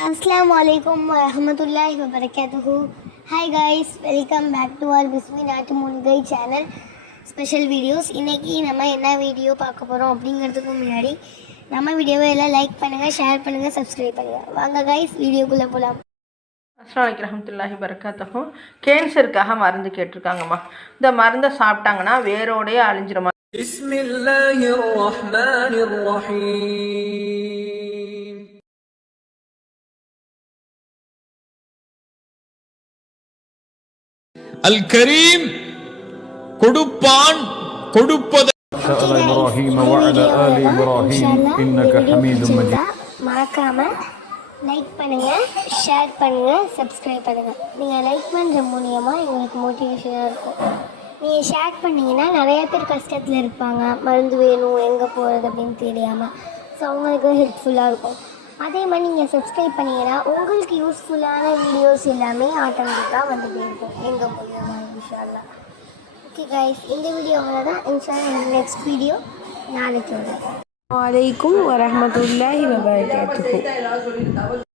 Assalamualaikum warahmatullahi wabarakatuh. Hi guys, welcome back to our Bismi Natu Munigai channel special videos. இன்றைக்கி நம்ம என்ன video பார்க்க போகிறோம் அப்படிங்கிறதுக்கு முன்னாடி நம்ம வீடியோவை எல்லாம் லைக் பண்ணுங்கள், ஷேர் பண்ணுங்கள், சப்ஸ்கிரைப் பண்ணுங்கள். வாங்க கைஸ், வீடியோக்குள்ளே போகலாம். அஸ்ஸலாமு அலைக்கும் வரஹ்மத்துல்லாஹி வபரகாத்துஹு. கேன்சருக்காக மருந்து கேட்டிருக்காங்கம்மா. இந்த மருந்தை சாப்பிட்டாங்கன்னா வேரோடையே அழிஞ்சிருமா. பிஸ்மில்லாஹிர் ரஹ்மானிர் ரஹீம். அல் கரீம், கொடுப்பான், கொடுப்பது. மறக்காம லைக் பண்ணுங்கள், ஷேர் பண்ணுங்கள், சப்ஸ்கிரைப் பண்ணுங்கள். நீங்கள் லைக் பண்ணுற மூலியமாக எங்களுக்கு மோட்டிவேஷனாக இருக்கும். நீங்கள் ஷேர் பண்ணிங்கன்னா நிறைய பேர் கஷ்டத்தில் இருப்பாங்க, மருந்து வேணும், எங்கே போகிறது அப்படின்னு தெரியாமல். ஸோ அவங்களுக்கு ஹெல்ப்ஃபுல்லாக இருக்கும். அதே மாதிரி நீங்கள் சப்ஸ்கிரைப் பண்ணிங்கன்னா உங்களுக்கு யூஸ்ஃபுல்லான வீடியோஸ் எல்லாமே ஆட்டோமேட்டிக்காக வந்துகிட்டே இருக்கும் எங்கள் மூலியமாக இன்ஷால்லா. ஓகே கைஸ், இந்த வீடியோவில் தான் இன்ஷால்லா நெக்ஸ்ட் வீடியோ நாளைக்கு வரும். வலைக்கும் வரஹ்மத்துல்லாஹி வபரகாத்துஹு.